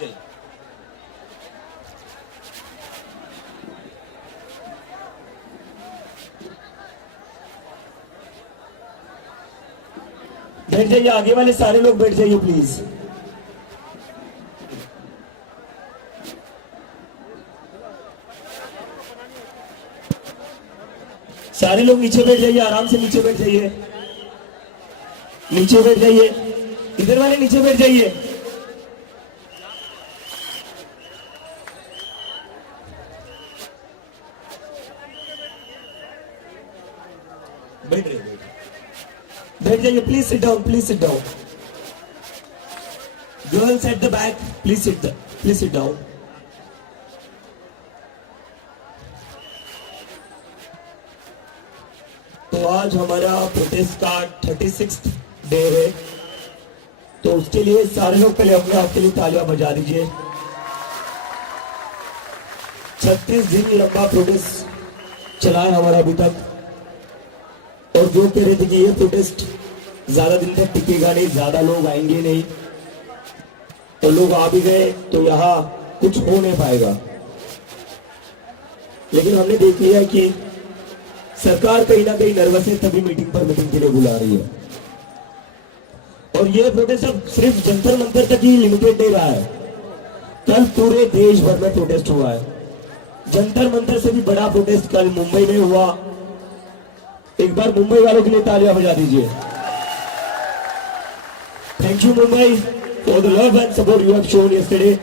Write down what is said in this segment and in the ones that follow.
जय। बैठ जाइए, आगे वाले सारे लोग बैठ जाइए प्लीज। सारे लोग नीचे बैठ जाइए, आराम से नीचे बैठ जाइए, नीचे बैठ जाइए, इधर वाले नीचे बैठ जाइए। बैठ रहे, बैठ जाइए, please sit down, please sit down. Girls at the back, please sit down. तो आज हमारा प्रोटेस्ट का 36th डे है, तो उसके लिए सारे लोग पहले अपने आप के लिए तालियां बजा दीजिए। 36 दिन लंबा प्रोटेस्ट चला है हमारा अभी तक, और जो कह रहे थे कि ये प्रोटेस्ट ज्यादा दिन तक टिकेगा नहीं, ज्यादा लोग आएंगे नहीं, तो लोग आ भी गए तो यहाँ कुछ हो नहीं पाएगा। लेकिन हमने देख लिया कि सरकार कहीं ना कहीं नर्वस है, तभी मीटिंग के लिए बुला रही है। और ये प्रोटेस्ट अब सिर्फ जंतर मंतर तक ही लिमिटेड नहीं रहा है, कल पूरे देश भर में प्रोटेस्ट हुआ है। जंतर मंतर से भी बड़ा प्रोटेस्ट कल मुंबई में हुआ। एक बार मुंबई वालों के लिए तालियां बजा दीजिए। Thank you Mumbai for the love and support you have shown yesterday.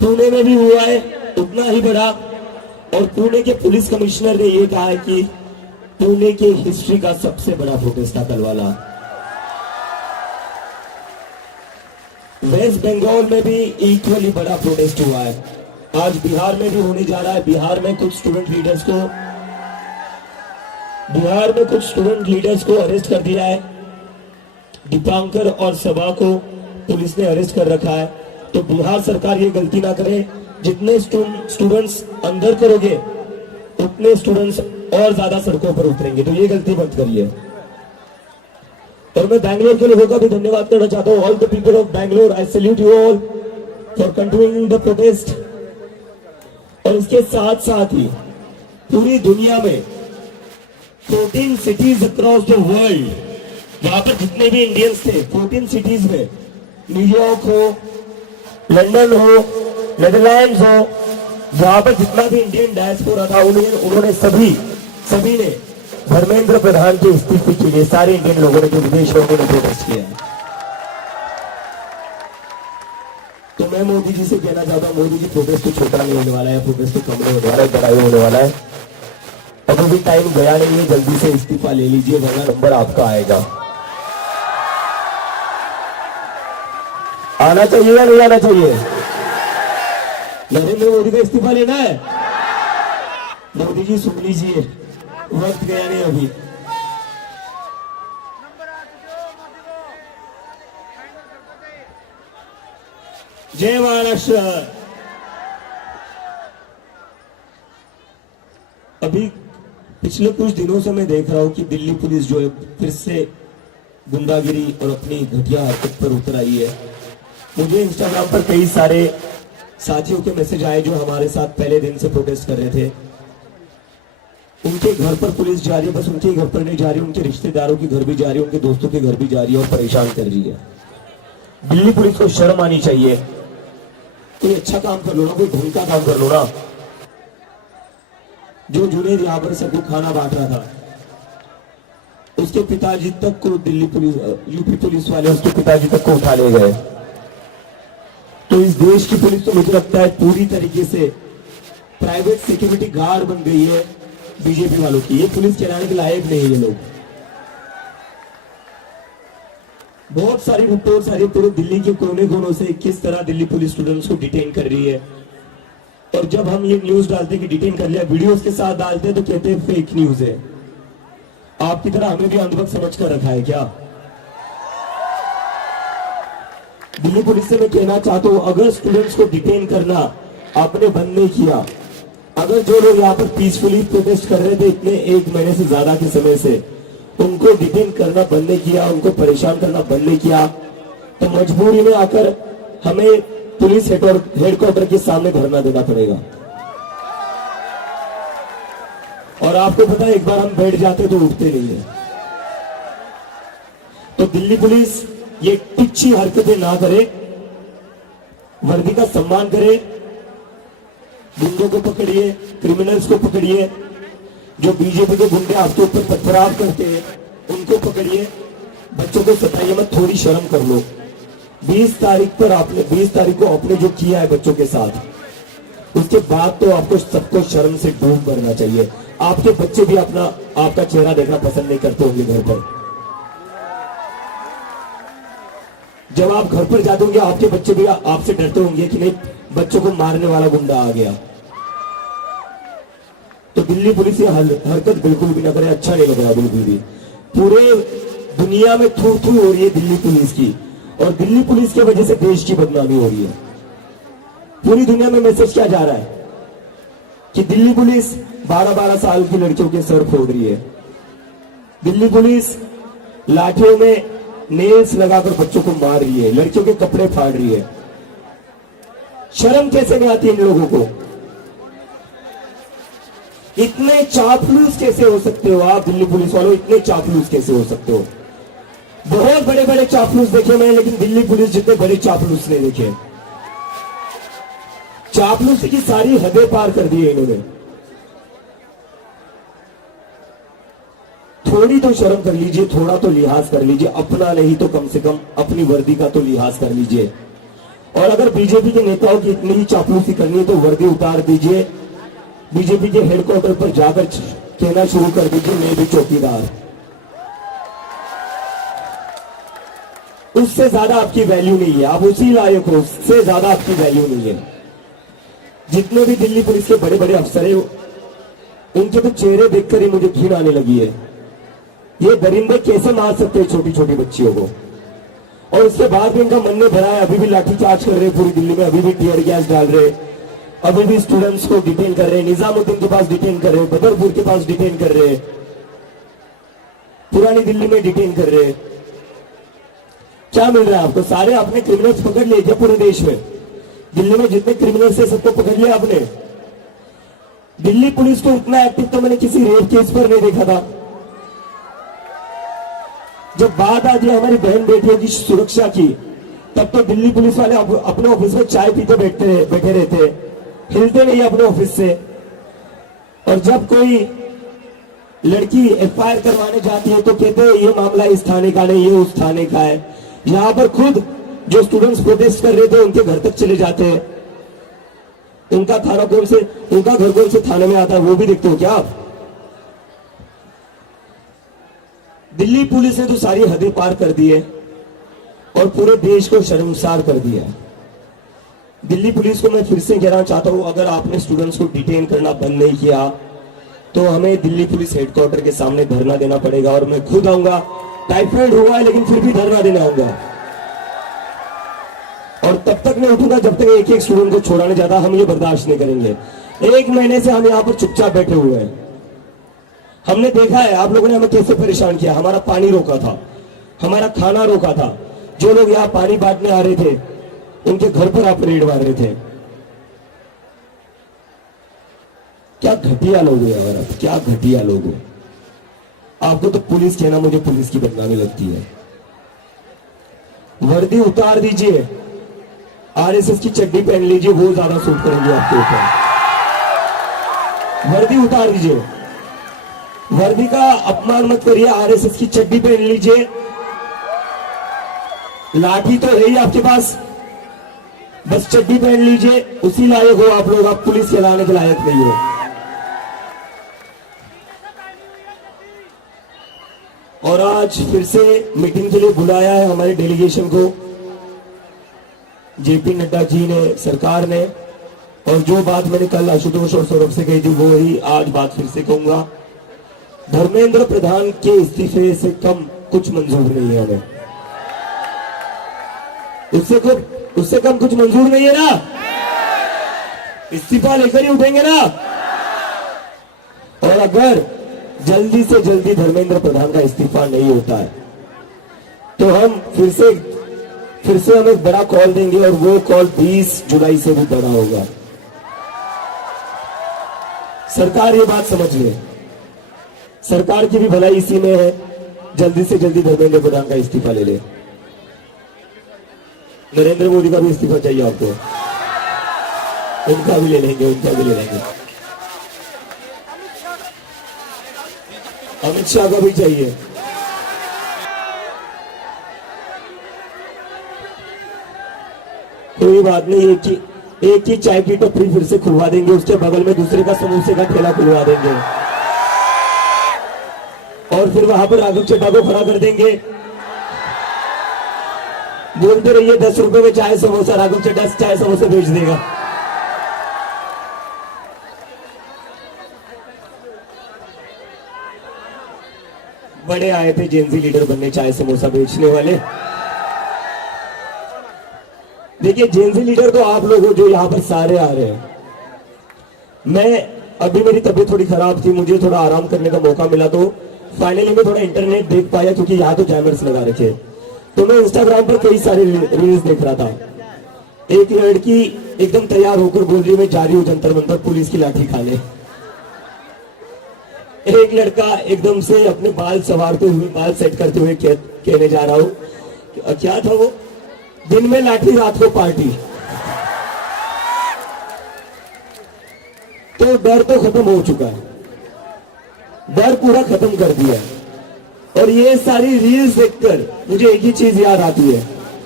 Pune में भी हुआ है उतना ही बड़ा, और पुणे के पुलिस कमिश्नर ने यह कहा है कि पुणे के हिस्ट्री का सबसे बड़ा प्रोटेस्ट था कल वाला। वेस्ट बंगाल में भी इक्वली बड़ा प्रोटेस्ट हुआ है। आज बिहार में भी होने जा रहा है। बिहार में कुछ स्टूडेंट लीडर्स को अरेस्ट कर दिया है। दीपांकर और सबा को पुलिस ने अरेस्ट कर रखा है। तो बिहार सरकार ये गलती ना करे, जितने स्टूडेंट्स अंदर करोगे उतने स्टूडेंट्स और ज्यादा सड़कों पर उतरेंगे, तो ये गलती मत करिए। और मैं बैंगलोर के लोगों का भी धन्यवाद करना चाहता हूँ। All the people of Bangalore, I salute you all for continuing the protest. और इसके साथ साथ ही पूरी दुनिया में 14 सिटीज अक्रॉस द वर्ल्ड, वहां पर जितने भी इंडियंस थे 14 सिटीज में, न्यूयॉर्क हो, लंदन हो, नेदरलैंड्स हो, जहां पर जितना भी इंडियन डायस्पोरा था उन्होंने सभी ने धर्मेंद्र प्रधान के इस्तीफे के लिए, सारे इंडियन लोगों ने जो विदेश में उन्होंने प्रोटेस्ट किया। तो मैं मोदी जी से कहना चाहता हूं, मोदी जी प्रोटेस्ट तो छोटा नहीं होने वाला है, प्रोटेस्ट तो कम नहीं होने वाला है, बड़ा होने वाला है। अब अभी टाइम गया नहीं है, जल्दी से इस्तीफा ले लीजिए वरना नंबर आपका आएगा। आना चाहिए या नहीं आना चाहिए? नरेंद्र मोदी का इस्तीफा लेना है? मोदी जी सुन लीजिए, वक्त गया नहीं अभी। जय महाराष्ट्र। अभी पिछले कुछ दिनों से मैं देख रहा हूं कि दिल्ली पुलिस जो है फिर से गुंडागिरी और अपनी घटिया हरकत पर उतर आई है। मुझे इंस्टाग्राम पर कई सारे साथियों के मैसेज आए जो हमारे साथ पहले दिन से प्रोटेस्ट कर रहे थे। उनके घर पर पुलिस जा रही है, बस उनके घर पर नहीं जा रही, उनके रिश्तेदारों के घर भी जा रही है, उनके दोस्तों के घर भी जा रही है और परेशान कर रही है। दिल्ली पुलिस को शर्म आनी चाहिए। कोई अच्छा काम कर लो ना, कोई ढंग का काम कर लो ना। जो जुनेद यहाँ पर सबको खाना बांट रहा था, उसके पिताजी तक को दिल्ली पुलिस, यूपी पुलिस वाले उसके पिताजी तक को उठा ले गए। तो इस देश की पुलिस तो मुझे लगता है पूरी तरीके से प्राइवेट सिक्योरिटी गार्ड बन गई है बीजेपी वालों की। ये पुलिस चलाने के लायक नहीं है ये लोग। बहुत सारी रिपोर्ट्स आ रही है पूरे दिल्ली के कोने कोनों से किस तरह दिल्ली पुलिस स्टूडेंट्स को डिटेन कर रही है। और जब हम ये न्यूज डालते हैं कि डिटेन कर लिया, वीडियोस के साथ डालते हैं तो कहते हैं फेक न्यूज है। आपकी तरह हमें भी अंधभक्त समझ कर रखा है क्या? दिल्ली पुलिस से मैं कहना चाहता हूं, अगर स्टूडेंट्स को डिटेन करना आपने बंद नहीं किया, अगर जो लोग यहाँ पर पीसफुली प्रोटेस्ट कर रहे थे इतने 1 महीने से ज्यादा के समय से, उनको डिटेन करना बंद नहीं किया, उनको परेशान करना बंद नहीं किया, तो मजबूरी में आकर हमें पुलिस हेडक्वार्टर के सामने धरना देना पड़ेगा। और आपको पता है एक बार हम बैठ जाते तो उठते नहीं है। तो दिल्ली पुलिस ये तिरछी हरकतें ना करे, वर्दी का सम्मान करे, गुंडों को पकड़िए, क्रिमिनल्स को पकड़िए, जो बीजेपी के गुंडे आपके ऊपर पथराव करते हैं उनको पकड़िए, बच्चों को सताइए मत, थोड़ी शर्म कर लो। 20 तारीख को आपने जो किया है बच्चों के साथ, उसके बाद तो आपको सबको शर्म से डूब करना चाहिए। आपके बच्चे भी आपका चेहरा देखना पसंद नहीं करते होंगे घर पर। जब आप घर पर जाते होंगे आपके बच्चे भी आपसे डरते होंगे कि नहीं बच्चों को मारने वाला गुंडा आ गया। तो दिल्ली पुलिस ये हरकत बिल्कुल भी ना करे, अच्छा नहीं लग रहा बिल्कुल भी। पूरे दुनिया में थू थू हो रही है दिल्ली पुलिस की, और दिल्ली पुलिस की वजह से देश की बदनामी हो रही है। पूरी दुनिया में मैसेज क्या जा रहा है कि दिल्ली पुलिस 12-12 साल की लड़कियों के सर फोड़ रही है, दिल्ली पुलिस लाठियों में नेल्स लगाकर बच्चों को मार रही है, लड़कियों के कपड़े फाड़ रही है। शर्म कैसे नहीं आती इन लोगों को? इतने चापलूस कैसे हो सकते हो आप दिल्ली पुलिस वालों? इतने चापलूस कैसे हो सकते हो? बहुत बड़े बड़े चापलूस देखे मैंने, लेकिन दिल्ली पुलिस जितने बड़े चापलूस नहीं देखे। चापलूस की सारी हदें पार कर दी है इन्होंने। थोड़ी तो शर्म कर लीजिए, थोड़ा तो लिहाज कर लीजिए, अपना नहीं तो कम से कम अपनी वर्दी का तो लिहाज कर लीजिए। और अगर बीजेपी के नेताओं की इतनी ही चापलूसी करनी है तो वर्दी उतार दीजिए, बीजेपी के हेडक्वार्टर पर जाकर कहना शुरू कर दीजिए मैं भी चौकीदार। उससे ज्यादा आपकी वैल्यू नहीं है, आप उसी लायक हो, उससे ज्यादा आपकी वैल्यू नहीं है। जितने भी दिल्ली पुलिस के बड़े बड़े अफसर हैं उनके तो चेहरे देखकर ही मुझे घिन आने लगी है। ये दरिंदे कैसे मार सकते हैं छोटी छोटी बच्चियों को? और उसके बाद भी इनका मन में भरा है, अभी भी लाठीचार्ज कर रहे हैं पूरी दिल्ली में, अभी भी टीयर गैस डाल रहे, अभी भी स्टूडेंट्स को डिटेन कर रहे हैं, निजामुद्दीन के पास डिटेन कर रहे हैं, बदरपुर के पास डिटेन कर रहे हैं, पुरानी दिल्ली में डिटेन कर रहे हैं। क्या मिल रहा है आपको? सारे आपने क्रिमिनल्स पकड़ लिए क्या पूरे देश में? दिल्ली में जितने क्रिमिनल्स है सबको पकड़ लिया आपने? दिल्ली पुलिस को इतना एक्टिव तो मैंने किसी रेप केस पर नहीं देखा था। जब बात आती है हमारी बहन बेटियों की सुरक्षा की, तब तो दिल्ली पुलिस वाले अपने ऑफिस में चाय पीते बैठे रहते, हिलते नहीं अपने ऑफिस से। और जब कोई लड़की एफआईआर करवाने जाती है तो कहते हैं ये मामला इस थाने का नहीं, ये उस थाने का है। यहां पर खुद जो स्टूडेंट्स प्रोटेस्ट कर रहे थे उनके घर तक चले जाते हैं। उनका घर कौन से थाने में आता है वो भी देखते हो क्या आप? दिल्ली पुलिस ने तो सारी हदें पार कर दी है और पूरे देश को शर्मसार कर दिया है। दिल्ली पुलिस को मैं फिर से कहना चाहता हूं, अगर आपने स्टूडेंट्स को डिटेन करना बंद नहीं किया तो हमें दिल्ली पुलिस हेडक्वार्टर के सामने धरना देना पड़ेगा। और मैं खुद आऊंगा, टाइफाइड हुआ है लेकिन फिर भी धरना देने आऊंगा। और तब तक नहीं उठूंगा जब तक एक एक स्टूडेंट को छोड़ाने जाता। हम ये बर्दाश्त नहीं करेंगे। 1 महीने से हम यहाँ पर चुपचाप बैठे हुए हैं। हमने देखा है आप लोगों ने हमें कैसे परेशान किया। हमारा पानी रोका था, हमारा खाना रोका था। जो लोग यहाँ पानी बांटने आ रहे थे उनके घर पर आप रेड मार रहे थे। क्या घटिया लोग हो यार आप, क्या घटिया लोग हो। आपको तो पुलिस कहना मुझे पुलिस की बदनामी लगती है। वर्दी उतार दीजिए, आरएसएस की चड्डी पहन लीजिए, वो ज्यादा सूट करेंगे आपके ऊपर। वर्दी उतार दीजिए, वर्दी का अपमान मत करिए, आरएसएस की चड्डी पहन लीजिए। लाठी तो है ही आपके पास, बस चड्डी पहन लीजिए, उसी लायक हो आप लोग। आप पुलिस के लाने के लायक नहीं हो। और आज फिर से मीटिंग के लिए बुलाया है हमारे डेलीगेशन को जेपी नड्डा जी ने, सरकार ने। और जो बात मैंने कल आशुतोष और सौरभ से कही थी वो ही आज बात फिर से कहूंगा। धर्मेंद्र प्रधान के इस्तीफे से कम कुछ मंजूर नहीं है हमें। उससे कम कुछ मंजूर नहीं है ना? इस्तीफा लेकर ही उठेंगे ना? और अगर जल्दी से जल्दी धर्मेंद्र प्रधान का इस्तीफा नहीं होता है तो हम फिर से हम एक बड़ा कॉल देंगे और वो कॉल 20 जुलाई से भी बड़ा होगा। सरकार ये बात समझ ले, सरकार की भी भलाई इसी में है। जल्दी से जल्दी धर्मेंद्र प्रधान का इस्तीफा ले ले। नरेंद्र मोदी का भी इस्तीफा चाहिए आपको? उनका भी ले लेंगे, उनका भी ले लेंगे। अमित शाह का भी चाहिए। कोई बात नहीं, एक ही चाय की टपरी फिर से खुलवा देंगे, उसके बगल में दूसरे का समोसे का ठेला खुलवा देंगे और फिर वहां पर राघव चड्ढा को खड़ा कर देंगे। बोलते रहिए 10 रुपए में चाय समोसा, राघव चड्ढा चाय समोसे बेच देगा। बड़े आए थे जेनजी लीडर बनने, चाय समोसा बेचने वाले। देखिए जेनजी लीडर तो आप लोग हो जो यहां पर सारे आ रहे हैं। मैं अभी मेरी तबीयत थोड़ी खराब थी, मुझे थोड़ा आराम करने का मौका मिला, तो फाइनली मैं थोड़ा इंटरनेट देख पाया, क्योंकि यहाँ तो जैमर्स लगा रखे। तो मैं इंस्टाग्राम पर कई सारे रील्स देख रहा था। एक लड़की एकदम तैयार होकर बोल रही मैं जा रही हूँ जंतर मंतर पुलिस की लाठी खाने। एक लड़का एकदम से अपने बाल संवारते हुए, बाल सेट करते हुए कहने जा रहा हूं, क्या था वो, दिन में लाठी रात को पार्टी। तो डर तो खत्म हो चुका है, डर पूरा खत्म कर दिया है। और ये सारी रील्स देखकर मुझे एक ही चीज याद आती है,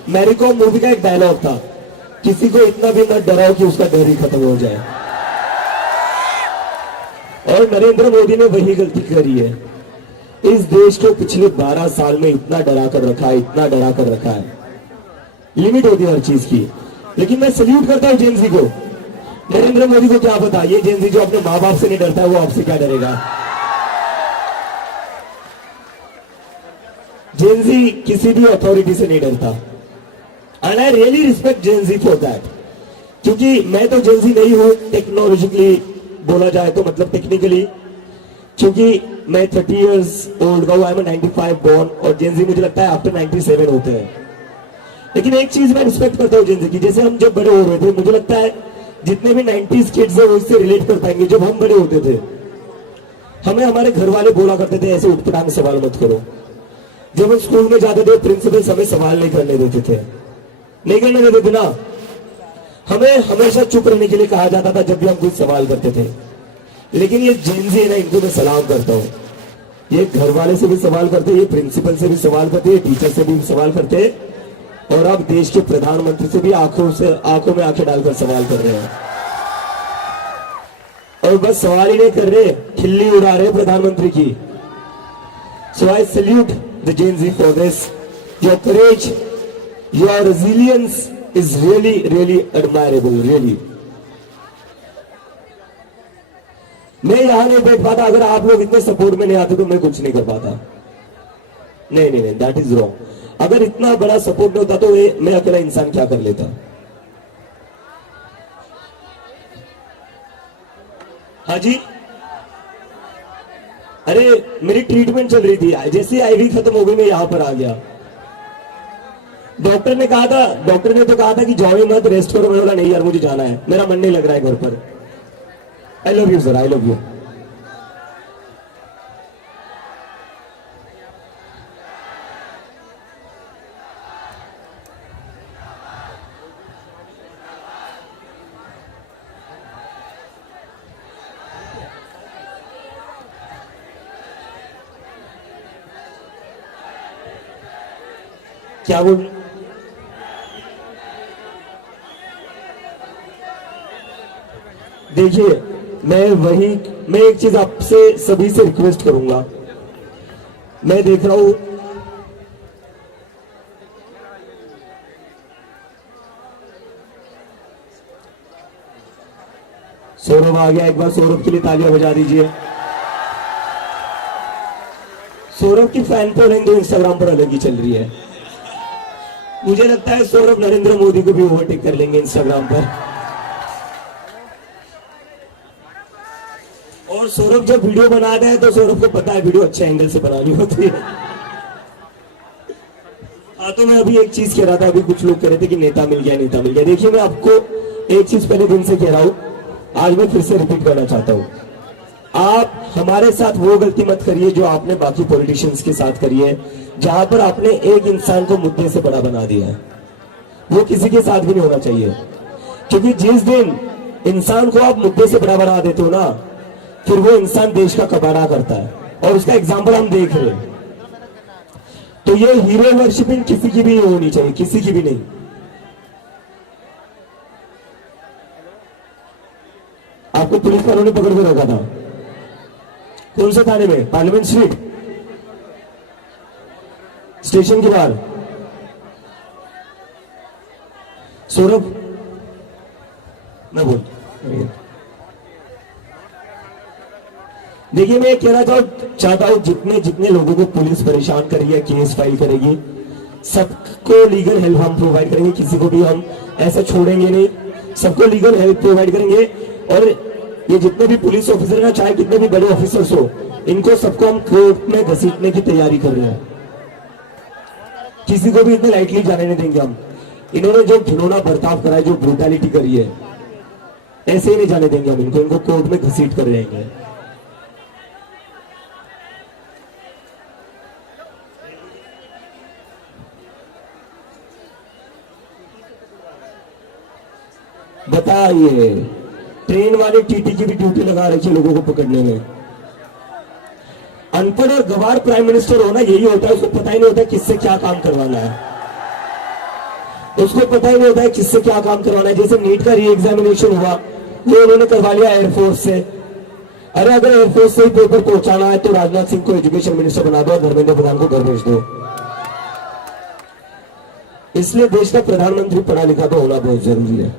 मैरी कॉम मूवी का एक डायलॉग था, किसी को इतना भी मत डराओ कि उसका डर ही खत्म हो जाए। और नरेंद्र मोदी ने वही गलती करी है। इस देश को पिछले 12 साल में इतना डरा कर रखा है, इतना डरा कर रखा है। लिमिट होती है हर चीज की। लेकिन मैं सल्यूट करता हूं जेनजी को। नरेंद्र मोदी को क्या पता, ये जेनजी जो अपने मां बाप से नहीं डरता है, वो आपसे क्या डरेगा। जेनजी किसी भी अथॉरिटी से नहीं डरता, and I really respect Gen Z for that. क्योंकि मैं तो जेनजी नहीं हूं टेक्नोलॉजिकली बोला जाए तो, मतलब टेक्निकली, क्योंकि मैं 30 इयर्स ओल्ड का हूं, आई एम 95 बॉर्न, और जेनजी मुझे लगता है आफ्टर 97 होते हैं। लेकिन एक चीज मैं रिस्पेक्ट करता हूं जेनजी की, जैसे हम जब बड़े हो रहे थे, मुझे लगता है जितने भी 90s किड्स है वो इससे रिलेट कर पाएंगे। जब हम बड़े होते थे, हमें हमारे घर वाले बोला करते थे ऐसे उठपटांग सवाल मत करो। जब हम स्कूल में जाते थे, प्रिंसिपल हमें सवाल नहीं करने देते थे, नहीं करने देते थे ना। हमें हमेशा चुप रहने के लिए कहा जाता था जब भी हम कुछ सवाल करते थे। लेकिन ये जेनजी है ना, इनको मैं सलाम करता हूं। ये घर वाले से भी सवाल करते, ये प्रिंसिपल से भी सवाल करते, ये टीचर से भी सवाल करते, और अब देश के प्रधानमंत्री से भी आंखों में आंखें डालकर सवाल कर रहे हैं। और बस सवाल ही नहीं कर रहे, खिल्ली उड़ा रहे प्रधानमंत्री की। So I salute the GenZ for this. Your courage, your resilience is really admirable, really। मैं यहां नहीं बैठ पाता अगर आप लोग इतने सपोर्ट में नहीं आते, तो मैं कुछ नहीं कर पाता। नहीं, दैट इज रॉन्ग। अगर इतना बड़ा सपोर्ट नहीं होता तो मैं अकेला इंसान क्या कर लेता। हाँ जी, अरे मेरी ट्रीटमेंट चल रही थी, जैसे आईवी खत्म हो गई मैं यहां पर आ गया। डॉक्टर ने तो कहा था कि जाओ मत, रेस्ट करो। मैं बोला नहीं यार, मुझे जाना है, मेरा मन नहीं लग रहा है घर पर। I love you sir, I love you. क्या बोल, देखिए मैं एक चीज आपसे सभी से रिक्वेस्ट करूंगा। मैं देख रहा हूं सौरभ आ गया, एक बार सौरभ के लिए तालियां बजा दीजिए। सौरभ की फैन फॉलोइंग तो इंस्टाग्राम पर अलग ही चल रही है। मुझे लगता है सौरभ नरेंद्र मोदी को भी ओवरटेक कर लेंगे इंस्टाग्राम पर। और सौरभ जब वीडियो बनाते हैं तो सौरभ को पता है वीडियो अच्छे एंगल से बनानी होती है। हाँ, तो मैं अभी एक चीज कह रहा था, अभी कुछ लोग कह रहे थे कि नेता मिल गया, नेता मिल गया। देखिए, मैं आपको एक चीज पहले दिन से कह रहा हूं, आज मैं फिर से रिपीट करना चाहता हूं। आप हमारे साथ वो गलती मत करिए जो आपने बाकी पॉलिटिशियंस के साथ करी है, जहां पर आपने एक इंसान को मुद्दे से बड़ा बना दिया है। वो किसी के साथ भी नहीं होना चाहिए, क्योंकि जिस दिन इंसान को आप मुद्दे से बड़ा बना देते हो ना, फिर वो इंसान देश का कबाड़ा करता है, और उसका एग्जाम्पल हम देख रहे हैं। तो ये हीरो वर्शिपिंग किसी की भी नहीं होनी चाहिए, किसी की भी नहीं। आपको पुलिस वालों ने पकड़ के रखा था कौन से थाने में? पार्लियामेंट स्ट्रीट स्टेशन के बाहर। सौरभ, मैं बोल, देखिए, मैं कहना चाहता हूं जितने जितने लोगों को पुलिस परेशान करेगी, केस फाइल करेगी, सबको लीगल हेल्प हम प्रोवाइड करेंगे। किसी को भी हम ऐसा छोड़ेंगे नहीं, सबको लीगल हेल्प प्रोवाइड करेंगे। और ये जितने भी पुलिस ऑफिसर हैं, चाहे कितने भी बड़े ऑफिसर्स हो, इनको सबको हम कोर्ट में घसीटने की तैयारी कर रहे हैं। किसी को भी इतने लाइटली जाने नहीं देंगे हम। इन्होंने जो घिनौना बर्ताव करा है, जो ब्रूटैलिटी करी है, ऐसे ही नहीं जाने देंगे हम इनको। इनको कोर्ट में घसीट कर रहेंगे। बताइए, ट्रेन वाले टीटी की भी ड्यूटी लगा रखी है लोगों को पकड़ने में। अनपढ़ और गवार प्राइम मिनिस्टर होना यही होता है, उसको पता ही नहीं होता किससे क्या काम करवाना है। उसको पता ही नहीं होता है किससे क्या काम करवाना है। जैसे नीट का री एग्जामिनेशन हुआ, वो उन्होंने करवा लिया एयरफोर्स से। अरे अगर एयरफोर्स से ही पेपर पहुंचाना है तो राजनाथ सिंह को एजुकेशन मिनिस्टर बना दो और धर्मेंद्र प्रधान को घर भेज दो। इसलिए देश का प्रधानमंत्री पढ़ा लिखा तो होना बहुत जरूरी है।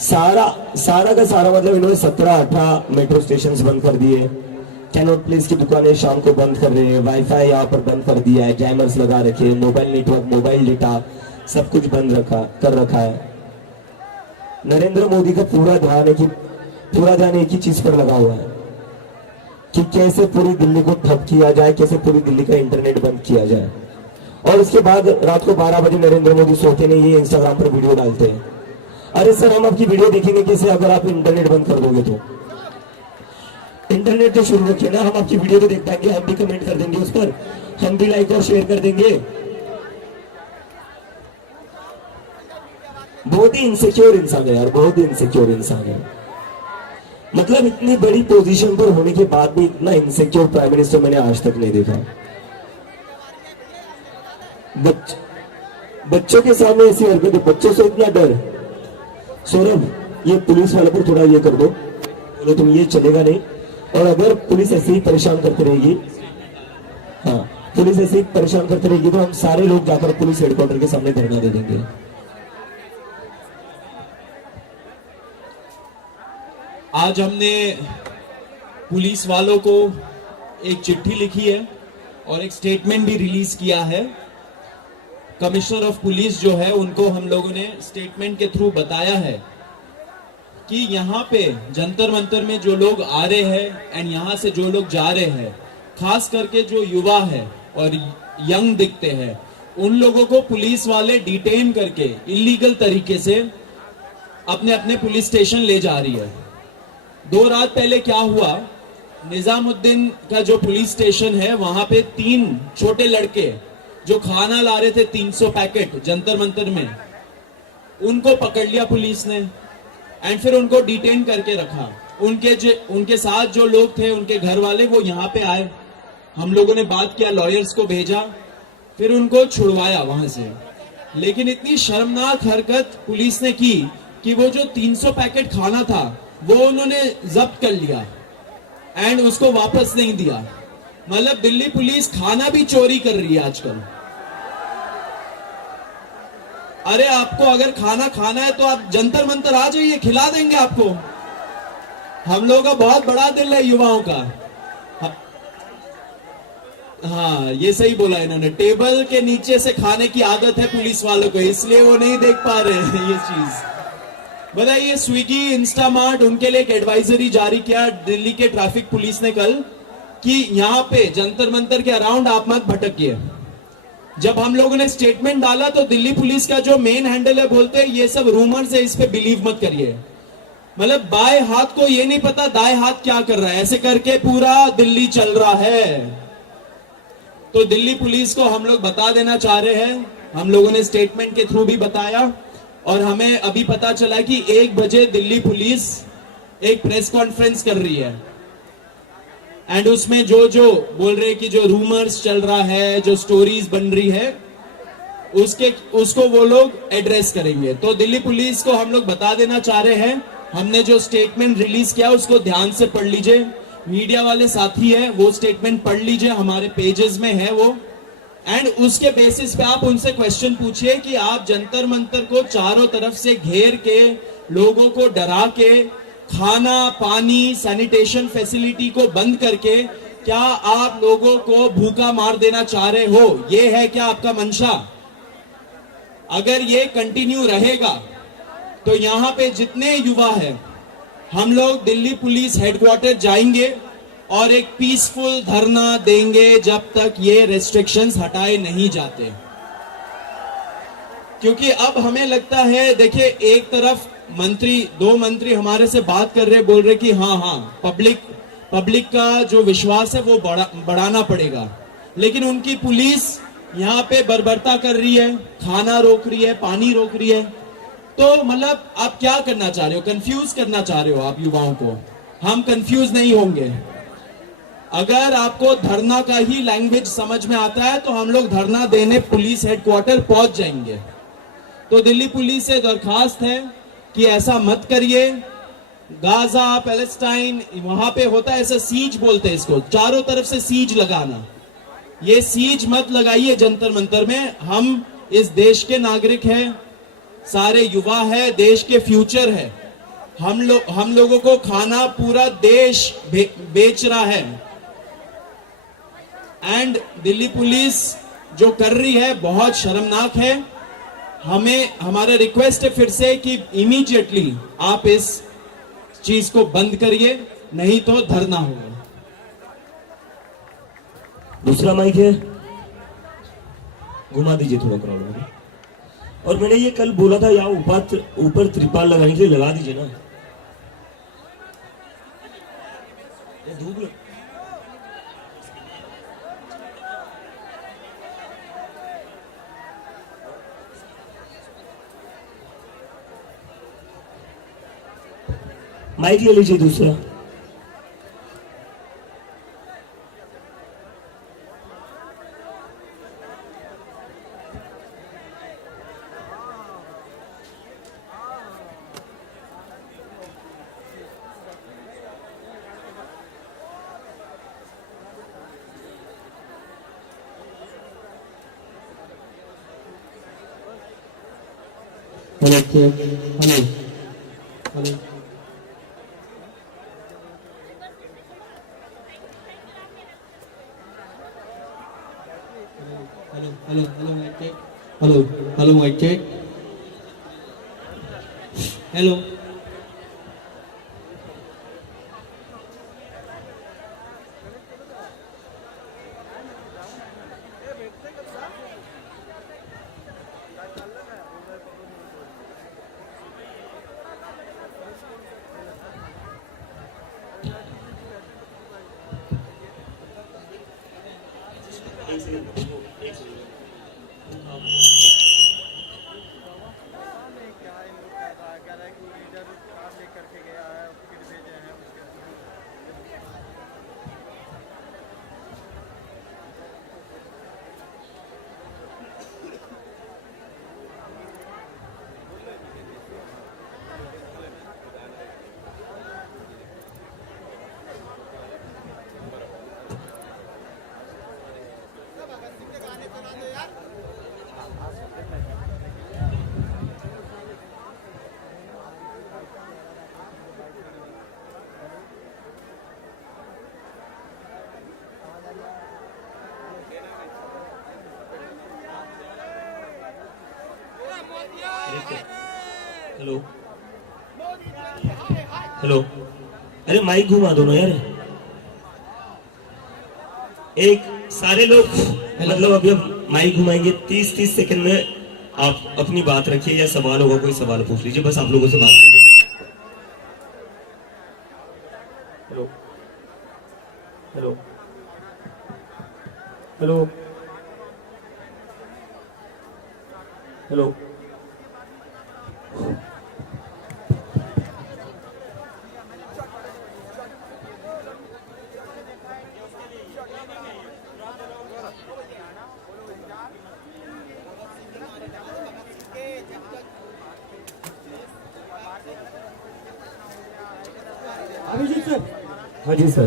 सारा का सारा मतलब इन्होंने 17-18 मेट्रो स्टेशन बंद कर दिए। कैनॉट प्लेस की दुकानें शाम को बंद कर रहे हैं। वाईफाई यहाँ पर बंद कर दिया है, जैमर्स लगा रखे, मोबाइल नेटवर्क, मोबाइल डेटा सब कुछ बंद कर रखा है। नरेंद्र मोदी का पूरा ध्यान एक ही चीज पर लगा हुआ है कि कैसे पूरी दिल्ली को ठप किया जाए, कैसे पूरी दिल्ली का इंटरनेट बंद किया जाए। और उसके बाद रात को 12 बजे नरेंद्र मोदी सोते नहीं, ये इंस्टाग्राम पर वीडियो डालते हैं। अरे सर, हम आपकी वीडियो देखेंगे कैसे अगर आप इंटरनेट बंद कर दोगे तो? इंटरनेट तो शुरू रखिए ना, हम आपकी वीडियो तो देख पाएंगे, हम भी कमेंट कर देंगे उस पर, हम भी लाइक और शेयर कर देंगे। बहुत ही इनसिक्योर इंसान है यार, बहुत ही इनसिक्योर इंसान है। मतलब इतनी बड़ी पोजीशन पर होने के बाद भी इतना इनसिक्योर प्राइम मिनिस्टर मैंने आज तक नहीं देखा। बच्चों के सामने ऐसी हरकत, बच्चों से इतना डर। सौरभ, ये पुलिस वाले पर थोड़ा ये कर दो, बोलो तुम, ये चलेगा नहीं। और अगर पुलिस ऐसे ही परेशान करती रहेगी, हाँ, पुलिस ऐसे ही परेशान करती रहेगी तो हम सारे लोग जाकर पुलिस हेडक्वार्टर के सामने धरना दे देंगे। आज हमने पुलिस वालों को एक चिट्ठी लिखी है और एक स्टेटमेंट भी रिलीज किया है। कमिश्नर ऑफ पुलिस जो है, उनको हम लोगों ने स्टेटमेंट के थ्रू बताया है कि यहाँ पे जंतर मंतर में जो लोग आ रहे हैं एंड यहाँ से जो लोग जा रहे हैं, खास करके जो युवा है और यंग दिखते हैं, उन लोगों को पुलिस वाले डिटेन करके इलीगल तरीके से अपने अपने पुलिस स्टेशन ले जा रही है। 2 रात पहले क्या हुआ, निजामुद्दीन का जो पुलिस स्टेशन है, वहां पे 3 छोटे लड़के जो खाना ला रहे थे 300 पैकेट जंतर मंतर में, उनको पकड़ लिया पुलिस ने एंड फिर उनको डिटेन करके रखा। उनके साथ जो लोग थे, उनके घर वाले, वो यहाँ पे आए, हम लोगों ने बात किया, लॉयर्स को भेजा, फिर उनको छुड़वाया वहां से। लेकिन इतनी शर्मनाक हरकत पुलिस ने की कि वो जो 300 पैकेट खाना था वो उन्होंने जब्त कर लिया एंड उसको वापस नहीं दिया। मतलब दिल्ली पुलिस खाना भी चोरी कर रही है आजकल। अरे आपको अगर खाना खाना है तो आप जंतर मंतर आ जाइए, खिला देंगे आपको। हम लोगों का बहुत बड़ा दिल है युवाओं का। हाँ, ये सही बोला इन्होंने, टेबल के नीचे से खाने की आदत है पुलिस वालों को, इसलिए वो नहीं देख पा रहे हैं ये चीज। बताइए, स्विगी, इंस्टामार्ट, उनके लिए एक एडवाइजरी जारी किया दिल्ली के ट्रैफिक पुलिस ने कल कि यहाँ पे जंतर मंतर के अराउंड आप मत भटकिए। जब हम लोगों ने स्टेटमेंट डाला तो दिल्ली पुलिस का जो मेन हैंडल है बोलते हैं ये सब रूमर्स है, इस पे बिलीव मत करिए। मतलब बाएं हाथ को ये नहीं पता दाएं हाथ क्या कर रहा है, ऐसे करके पूरा दिल्ली चल रहा है। तो दिल्ली पुलिस को हम लोग बता देना चाह रहे हैं, हम लोगों ने स्टेटमेंट के थ्रू भी बताया, और हमें अभी पता चला कि 1 बजे दिल्ली पुलिस एक प्रेस कॉन्फ्रेंस कर रही है, एंड उसमें जो जो बोल रहे कि जो रूमर्स चल रहा है, जो स्टोरीज बन रही है, उसको वो लोग एड्रेस करेंगे। तो दिल्ली पुलिस को हम लोग बता देना चाह रहे हैं, हमने जो स्टेटमेंट रिलीज किया उसको ध्यान से पढ़ लीजिए, मीडिया वाले साथी है वो स्टेटमेंट पढ़ लीजिए, हमारे पेजेस में है वो, एंड उसके बेसिस पे आप उनसे क्वेश्चन पूछिए कि आप जंतर मंतर को चारों तरफ से घेर के, लोगों को डरा के, खाना पानी सैनिटेशन फैसिलिटी को बंद करके क्या आप लोगों को भूखा मार देना चाह रहे हो? ये है क्या आपका मंशा? अगर ये कंटिन्यू रहेगा तो यहाँ पे जितने युवा हैं, हम लोग दिल्ली पुलिस हेडक्वार्टर जाएंगे और एक पीसफुल धरना देंगे जब तक ये रेस्ट्रिक्शंस हटाए नहीं जाते। क्योंकि अब हमें लगता है, देखिए, एक तरफ दो मंत्री हमारे से बात कर रहे, बोल रहे कि हाँ पब्लिक का जो विश्वास है वो बढ़ाना पड़ेगा, लेकिन उनकी पुलिस यहाँ पे बर्बरता कर रही है, खाना रोक रही है, पानी रोक रही है। तो मतलब आप क्या करना चाह रहे हो? कंफ्यूज करना चाह रहे हो आप युवाओं को? हम कंफ्यूज नहीं होंगे। अगर आपको धरना का ही लैंग्वेज समझ में आता है तो हम लोग धरना देने पुलिस हेडक्वार्टर पहुंच जाएंगे। तो दिल्ली पुलिस से दरखास्त है कि ऐसा मत करिए। गाजा, पैलेस्टाइन, वहां पे होता है ऐसा सीज बोलते हैं इसको, चारों तरफ से सीज लगाना, ये सीज मत लगाइए जंतर मंतर में। हम इस देश के नागरिक हैं, सारे युवा है, देश के फ्यूचर है। हम लोगों को खाना पूरा देश बेच रहा है, एंड दिल्ली पुलिस जो कर रही है बहुत शर्मनाक है। हमारा रिक्वेस्ट है फिर से कि इमीडिएटली आप इस चीज को बंद करिए, नहीं तो धरना होगा। दूसरा माइक है, घुमा दीजिए थोड़ा क्राउड में। और मैंने ये कल बोला था, यहाँ ऊपर त्रिपाल लगाने के लिए लगा दीजिए ना, ये धूप लग... माइक ले लीजिए दूसरा। Hello hello hello hello mike check, hello mike check, hello. Hello hello, अरे माइक घुमा दो ना यार। एक सारे लोग मतलब अभी अब माइक घुमाएंगे, 30-30 सेकंड में आप अपनी बात रखिए या सवाल होगा कोई सवाल पूछ लीजिए, बस आप लोगों से बात कीजिए। Hello hello hello hello, Abhijit sir, हाँ जी सर।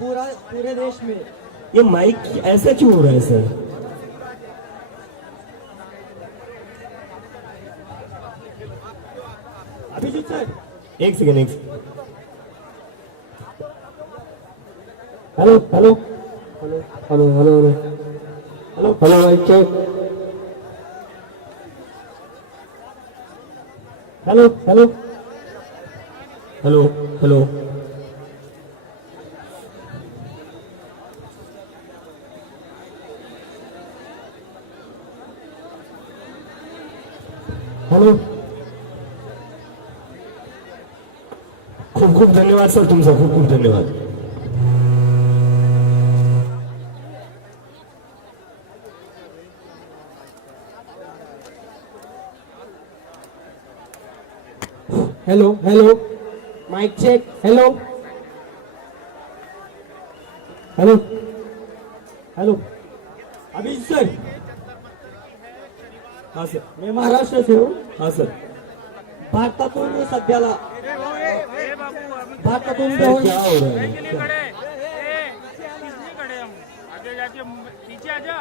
पूरे देश में ये माइक ऐसा क्यों हो रहा है सर? अभिजीत सर, एक सेकंड, एक second. Hello hello hello hello hello hello hello mike check. Hello hello hello hello hello, खूब खूब धन्यवाद सर, तुमसे खूब खूब धन्यवाद। Hello hello mike check. Hello hello hello Abhijit sir, हाँ सर, मैं महाराष्ट्र से हूँ। हाँ सर। भारतातून सध्याला भारतातून सर क्या हो रहा है? आगे जाके पीछे आ जा।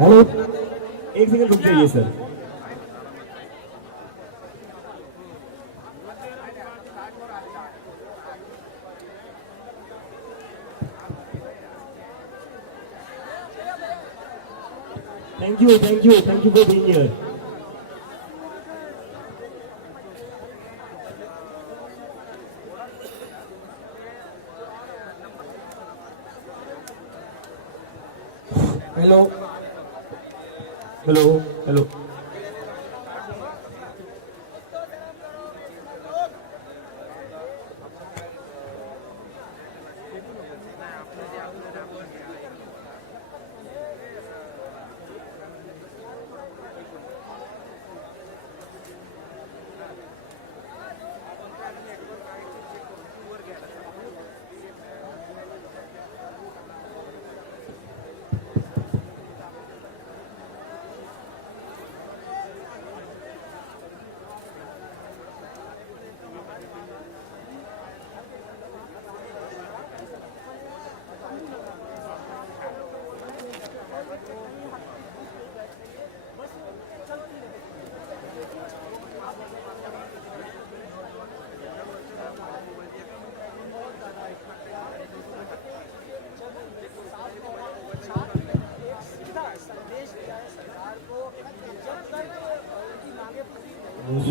हेलो एक सेकंड रुक जाइए sir. Thank you for being here. Hello hello hello